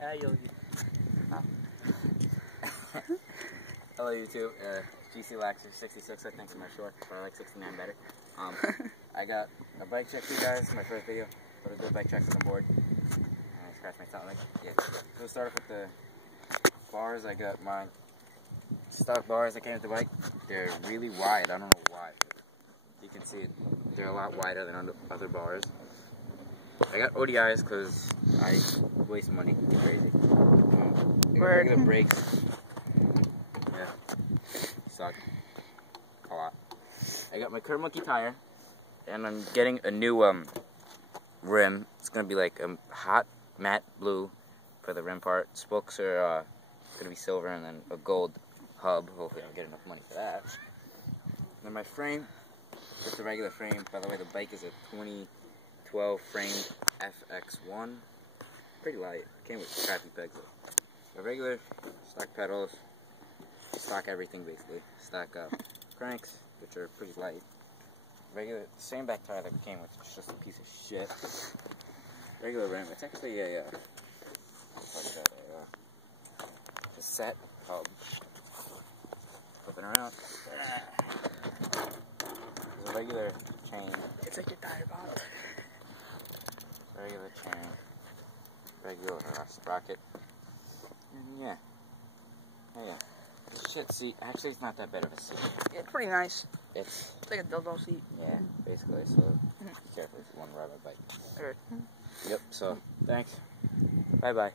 Hello YouTube, GC Laxer 66 I think is my short, but I like 69 better. I got a bike check for you guys, my first video, but a good bike check on the board. I scratched my stomach. Yeah. So we'll start off with the bars. I got my stock bars that came with the bike. They're really wide, I don't know why, but you can see it. They're a lot wider than other bars. I got ODIs because I waste money crazy. I got regular brakes. Yeah, suck a lot. I got my Curb Monkey tire, and I'm getting a new rim. It's gonna be like a hot matte blue for the rim part. Spokes are gonna be silver, and then a gold hub. Hopefully, I'll get enough money for that. And then my frame. It's a regular frame. By the way, the bike is a 2012 frame FX1. Pretty light. Came with crappy pegs though. A regular stock pedals, stock everything basically. Stock cranks, which are pretty light. Regular, same back tire that came with, it's just a piece of shit. Regular rim. It's actually a cassette hub. Flipping around. There's a regular chain. It's like your tire bottle. Regular chain. Regular sprocket. And yeah. Yeah. Shit seat. Actually, it's not that bad of a seat. Yeah, it's pretty nice. It's like a dildo seat. Yeah, basically. So be careful if you want to ride my bike. Alright. Yep. So thanks. Bye bye.